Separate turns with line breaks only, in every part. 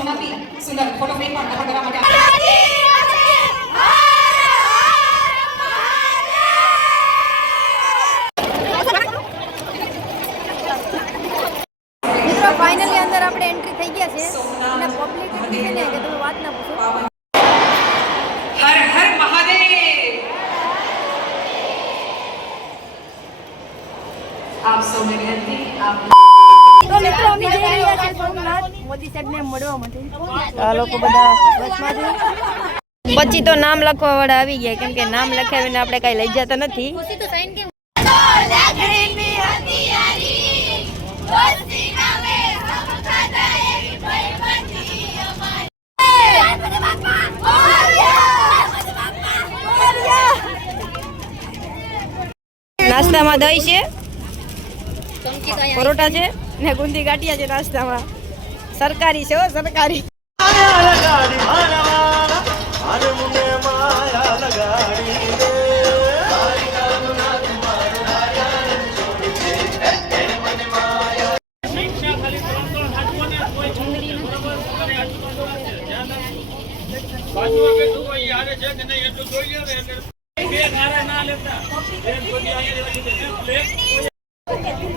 સોમનાથની સુંદર photo frame પણ અર્પણ કરવા માટે
ફાઇનલી અંદર આપણે એન્ટ્રી થઈ ગયા છે. અને પબ્લિક એટલી છે ને કે તમે વાત ના પૂછો.
હર હર મહાદેવ! આપ સૌને વિનંતી આપ
તો મિત્રો અમે જઈ રહ્યા છીએ સોમનાથ. મોદી સાહેબને મળવા માટે. આ લોકો બધા બસમાં છે. પછી તો નામ લખવા વાળા આવી ગયા કેમ કે નામ લખ્યા વિના આપણે કઈ લઈ જતા નથી. નાસ્તામાં દહીં છે પરોટા છે. ને ગુંદી ગાંઠિયા છે નાસ્તામાં. સરકારી છે હો સરકારી.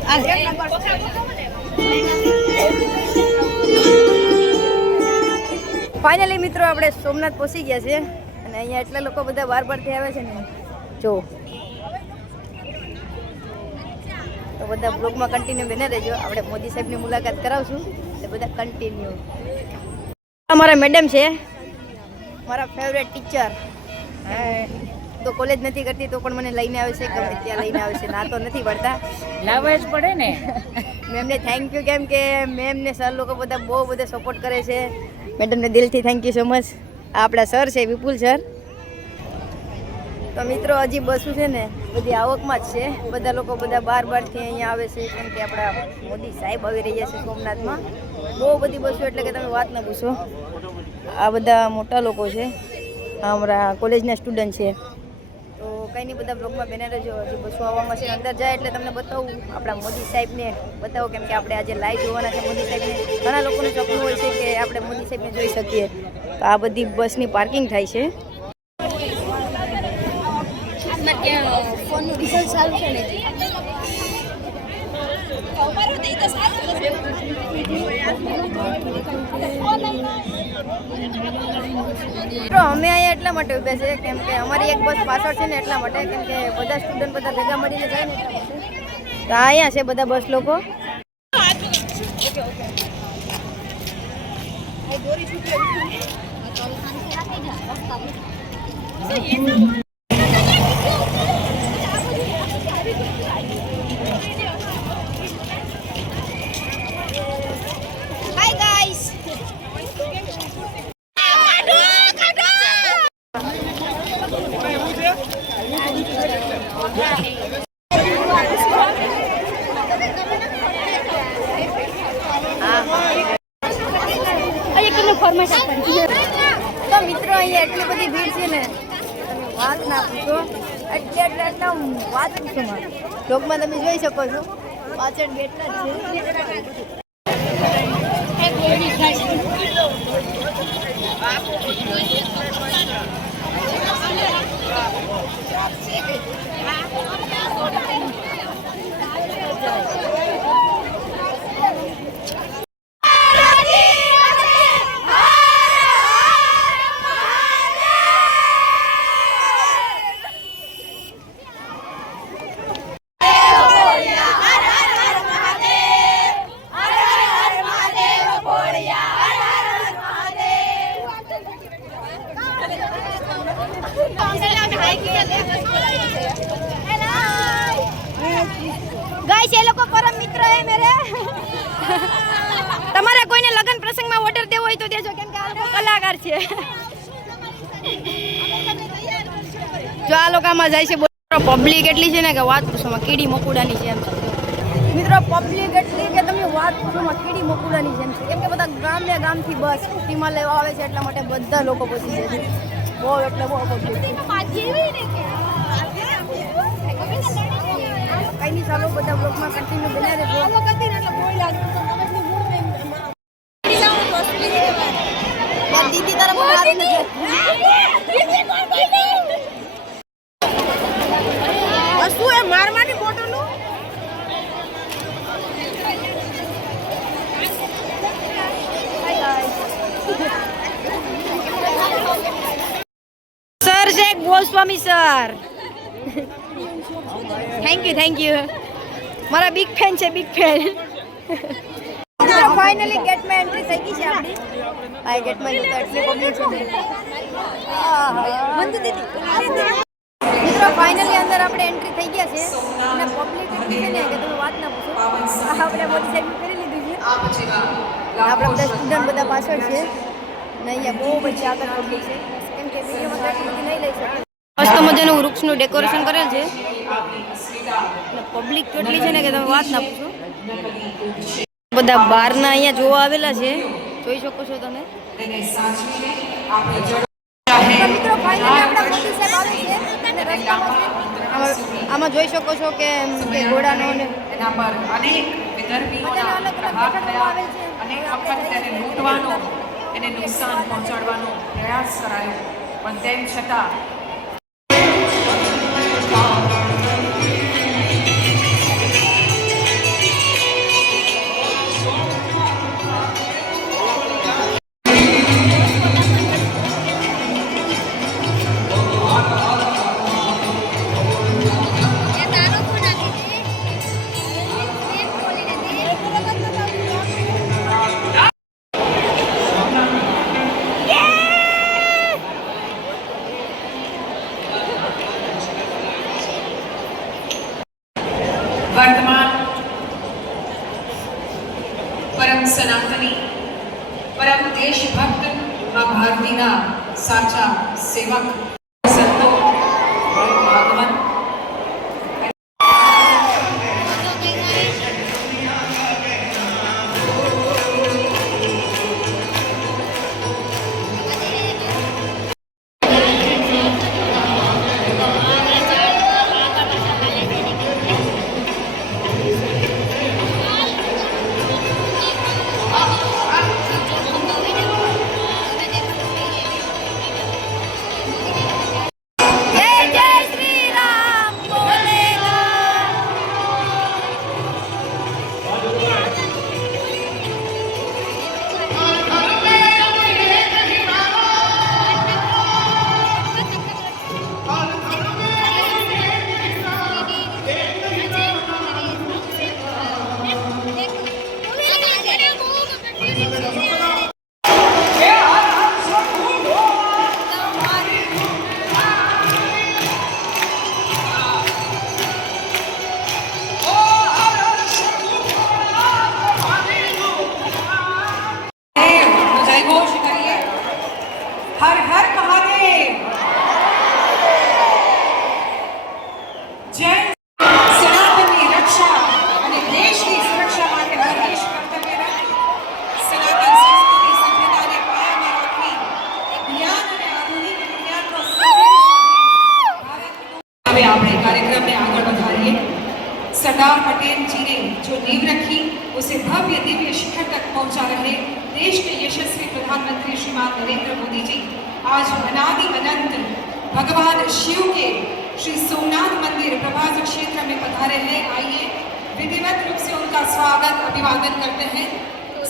આ એક હારે
ફાઇનલી મિત્રો આપણે સોમનાથ પહોંચી ગયા છે અને અહીંયા એટલા લોકો બધા બાર બારથી આવે છે ને. જો. તો બધા બ્લોગમાં કન્ટિન્યુ બને રહેજો. આપણે મોદી સાહેબની મુલાકાત કરાવશું એટલે બધા કન્ટિન્યુ અમારા મેડમ છે. મારા ફેવરેટ ટીચર તો કોલેજ નથી કરતી તો પણ મને લઈને આવે છે ગમે ત્યાં લઈને આવે છે. ના તો નથી પડતા.
લાવવા જ પડે ને.
મેમને થેન્ક યુ કેમ કે મેમ ને સર લોકો બધા બહુ બધા સપોર્ટ કરે છે. મેડમને દિલથી થેન્ક યુ સો મચ આપણા સર છે વિપુલ સર તો મિત્રો હજી બસો છે ને બધી આવકમાં જ છે. બધા લોકો બધા બાર બારથી અહીંયા આવે છે કેમ કે આપણા મોદી સાહેબ આવી રહ્યા છે સોમનાથમાં. બહુ બધી બસો એટલે કે તમે વાત ના પૂછો. આ બધા મોટા લોકો છે. અમારા કોલેજના સ્ટુડન્ટ છે. કંઈ નહીં બધા બ્લોગમાં બેને રહેજો હજી બસો આવવામાં છે અંદર જાય એટલે તમને બતાવું આપણા મોદી સાહેબને. બતાવો કેમ કે આપણે આજે લાઈવ જોવાના છે મોદી સાહેબને. ઘણા લોકોનું સપનું હોય છે કે આપણે મોદી સાહેબને જોઈ શકીએ. તો આ બધી બસની પાર્કિંગ થાય છે. ફોનનું રિઝલ્ટ સારું છે ને? મિત્રો, અમે અહીંયા એટલા માટે ઊભા છે કેમ કે અમારી એક બસ પાછળ છે ને એટલા માટે, કેમ કે બધા સ્ટુડન્ટ બધા ભેગા મળીને જાય ને. તો અહીંયા છે બધા બસ લોકો. હાય ગાઈસ તો મિત્રો અહીંયા એટલી બધી ભીડ છે ને વાત ના પૂછો. એટલે વાત પૂછો માં તમે જોઈ શકો છો. પાછળ બેઠા જ છે. ગાઈસ એ લોકો પરમ મિત્ર હે મેરે. તમારે કોઈને લગ્ન પ્રસંગમાં ઓર્ડર દેવો હોય તો દેજો કેમ કે આ લોકો કલાકાર છે. જો આ લોકો આમાં જાય છે પબ્લિક એટલી છે ને કે વાત પૂછોમાં કીડી મકોડાની જેમ છે. મિત્રો પબ્લિક એટલી કે તમે વાત પૂછોમાં કીડી મકોડાની જેમ છે. કેમ કે બધા ગામ ને ગામથી બસ સ્કૂટીમાં લેવા આવે છે એટલા માટે બધા લોકો પહોંચી જાય છે. બહુ એટલે બહુ પબ્લિક કઈ બધા બ્લોગમાં કન્ટિન્યુ બન્યા રહેજો. દીદી તારા મને હાથ નથી
વસ્તુ એ મારવાની બોટલો?
સર છે Goswami sir thank you thank you મારા બિગ ફેન છે બિગ ફેન ફાઇનલી ગેટમાં એન્ટ્રી થઈ ગઈ છે આપણી. આ ગેટમાં જતા એટલી પબ્લિક છે મિત્રો ફાઇનલી અંદર આપણે એન્ટ્રી થઈ ગયા છે. અને પબ્લિક એટલી છે ને કે તમે વાત ના પૂછો. આપણે મોટી સાહેબ કરી લીધી છે. આપણા બધા સ્ટુડન્ટ બધા પાછળ છે. ને અહીંયા બહુ બધી આગળ પબ્લિક છે. કેમ કે વિડીયોમાં તો બધી નહીં લઈ શકે મસ્ત મજાનું વૃક્ષનું ડેકોરેશન કરેલ છે. પબ્લિક કેટલી છે ને કે તમે વાત ના પૂછો બધા બહારના અહીંયા જોવા આવેલા છે. જોઈ શકો છો તમે. આમાં જોઈ શકો છો કે ઘોડાનો ને
એના પર અનેક વિદર્ભીઓના
બધાના અલગ અલગ
પ્રહાર થયા.
આવેલ
વખત તેને લૂંટવાનો એને નુકસાન પહોંચાડવાનો પ્રયાસ કરાયો. પણ તેમ છતાં ভগবান
જય
क्षेत्र में पधारे हैं आइए विधिवत रूप से उनका स्वागत अभिवादन करते हैं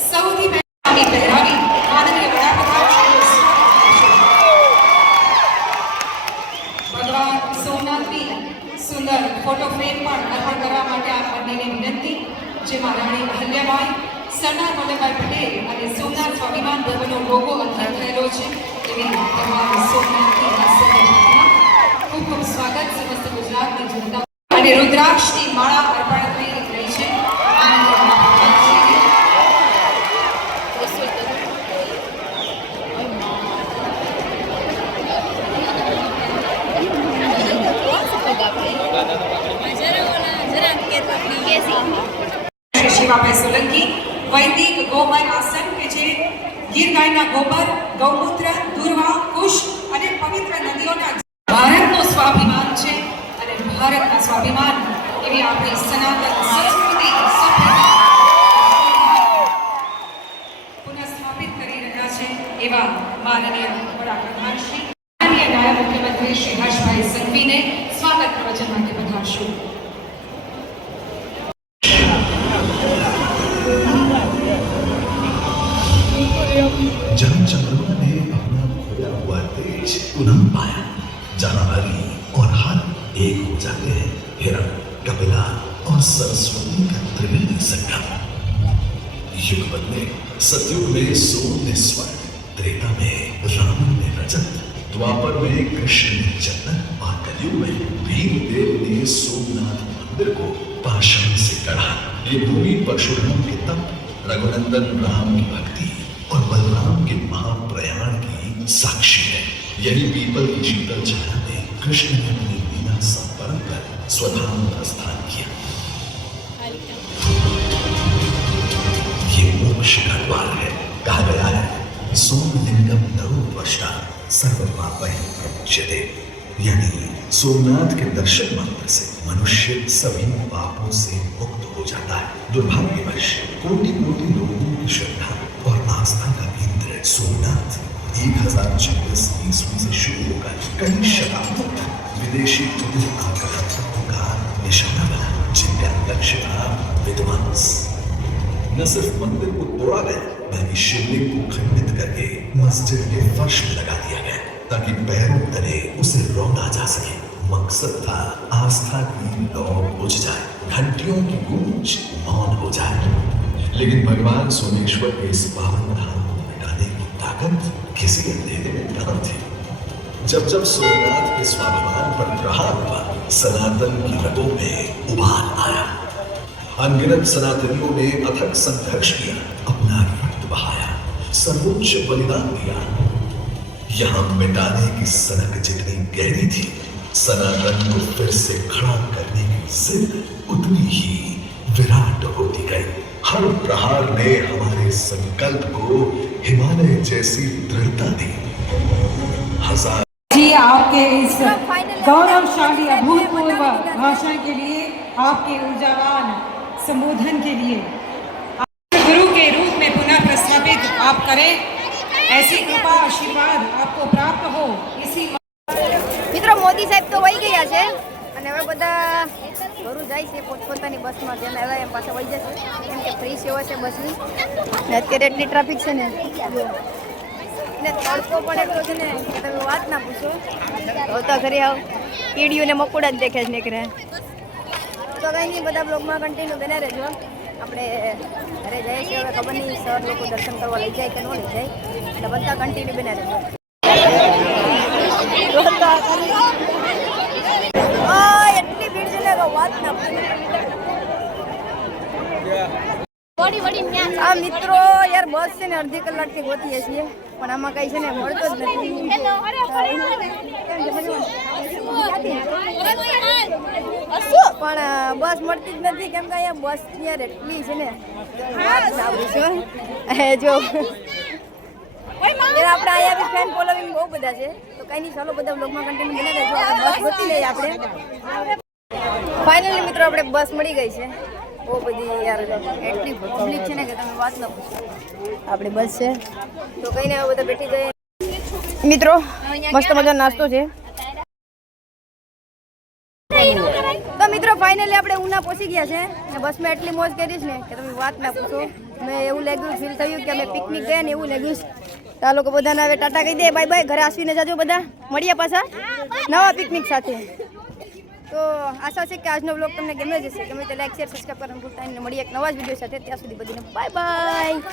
सऊदी में पहरावी माननीय वडाप्रधान श्री ભગવાન સોમનાથની સુંદર ફોટો ફ્રેમ પણ અર્પણ કરવા માટે આપ બંનેને વિનંતી જેમાં રાણી અહલ્યાબાઈ સરદાર વલ્લભભાઈ પટેલ અને સોમનાથ સ્વાભિમાન ગર્વનો લોગો અંકિત થયેલો છે એવી ભગવાન સોમનાથની અને રુદ્રાક્ષની માળા અર્પણ કરી રહી છે. શિવાભાઈ સોલંકી વૈદિક ગોમય આસન કે જે ગીર ગાયના ગોબર ગૌમૂત્ર દુર્વા કુશ અને પવિત્ર નદીઓના ભારતનું સ્વાભિમાન છે. ભારતના સ્વાભિમાન એવી આપણી સનાતન સંસ્કૃતિ પુનઃસ્થાપિત કરી રહ્યા છે એવા માનનીય વડાપ્રધાનશ્રી માનનીય નાયબ મુખ્યમંત્રી શ્રી હર્ષભાઈ સંઘવીને સ્વાગત પ્રવચન માટે પધારશું.
જન્મચંદ્રને આપણા ખોટા દેશ પુનઃ પાયા. જાનારી जाते हैं हिरण कपिला और सरस्वती का त्रिवेणी संगम। युग बदले सतयुग में सोम ने स्वर्ण, त्रेता में रावण ने रजत, द्वापर में कृष्ण ने चंदन और कलयुग में भीमदेव ने सोमनाथ मंदिर को पाषाण से गढ़ा। ये भूमि परशुराम के तप, रघुनंदन राम की भक्ति और बलराम के महाप्रयाण की साक्षी है। यही पीपल की शीतल छाया में कृष्ण ने अपनी स्वधाम प्रस्थान किया। ये मोक्ष का है, कहा गया है। सोमलिंगम नरो वष्टा सर्वपापहि प्रमुच्यते। यानी सोमनाथ के दर्शन मात्र से मनुष्य सभी पापों से मुक्त हो जाता है। दुर्भाग्यवश कोटि कोटि लोगों की श्रद्धा और आस्था का केंद्र सोमनाथ। एक हज़ार छब्बीस ईस्वी से शुरू होकर कई शताब्दों तक विदेशी का निशाना बना। जिनका लक्ष्य था विध्वंस न सिर्फ़ मंदिर को तोड़ा गया, बल्कि शिवलिंग को खंडित करके मस्जिद के फर्श में लगा दिया गया, ताकि पैरों तले उसे रौंदा जा सके। मकसद था आस्था की लौ बुझ जाए, घंटियों की गूंज मौन हो जाए। लेकिन भगवान सोमेश्वर के इस पावन धाम ताकत किसी अंधेरे में न थी। जब जब सोमनाथ के स्वाभिमान पर प्रहार हुआ, सनातन की रगों में उबाल आया। अनगिनत सनातनियों ने अथक संघर्ष किया, अपना रक्त बहाया, सर्वोच्च बलिदान दिया। यहाँ मिटाने की सनक जितनी गहरी थी, सनातन को फिर से खड़ा करने की जिद उतनी ही विराट होती गई। हर प्रहार ने हमारे संकल्प को हिमालय जैसी दृढ़ता दी हजार
जी आपके इस गौरवशाली अभूतपूर्व भाषण के लिए आपके ऊर्जावान संबोधन के लिए आप गुरु के रूप में पुनः प्रस्थापित आप करें ऐसी कृपा आशीर्वाद आपको प्राप्त हो इसी
મિત્રો મોદી સાહેબ તો વહી ગયા છે અને હવે બધા ઘરું જાય છે પોતપોતાની બસમાં જેમ હવે એમ પાછા વહી જશે. કેમ કે ફ્રી સેવા છે બસની. ને અત્યારે એટલી ટ્રાફિક છે ને. ને તડકો પણ એટલો છે ને કે તમે વાત ના પૂછો. તો ઘરે આવ. કીડીયું ને મકોડા જ દેખે જ નીકળે તો કંઈ નહીં, બધા બ્લોગમાં કન્ટિન્યુ બને રહેજો. આપણે ઘરે જઈએ છીએ, હવે ખબર નહીં સર લોકો દર્શન કરવા લઈ જાય કે ન લઈ જાય. એટલે બધા કન્ટિન્યુ બને રહેજો આ એટલી ભીડ છે ને કે વાત ના પૂછો. મિત્રો, યાર બસ છે ને અડધી કલાકથી ગોતીએ છીએ, પણ આમાં કઈ છે ને મળતો જ નથી. છે? પણ બસ મળતી જ નથી. કેમ કે અહીંયા બસ યાર એટલી છે ને. એ, જો. આપણે અહીંયા બી ફેન બહુ બધા છે. તો કઈ નહીં, ચાલો બધા બ્લોગમાં કન્ટિન્યુ બને રહેજો આપણે બસ ગોતી લઈએ આપણે. ફાઇનલી મિત્રો આપણે બસ મળી ગઈ છે. બહુ બધી યાર એટલી પબ્લિક છે ને કે તમે વાત ન પૂછો. આપણી બસ છે. તો કઈ ને બધા બેઠી જઈએ મિત્રો મસ્ત મજાનો નાસ્તો છે. તો મિત્રો ફાઇનલી આપણે ઉના પહોંચી ગયા છે. અને બસમાં એટલી મોજ કરી છે ને કે તમે વાત ના પૂછો. મેં એવું લાગ્યું ફીલ થયું કે અમે પિકનિક ગયા ને એવું લાગ્યું. તો આ લોકો બધાને હવે ટાટા કહી દે બાય બાય ઘરે આસવીને જાજો બધા. મળીએ પાછા. નવા પિકનિક સાથે. તો આશા છે કે આજનો બ્લોગ તમને ગમે જશે ગમે તે લાઈક શેર સબસ્ક્રાઈબ કરવાનું ભૂલતા નહીં. મળીએ એક નવા જ વીડિયો સાથે. ત્યાં સુધી બધીને બાય બાય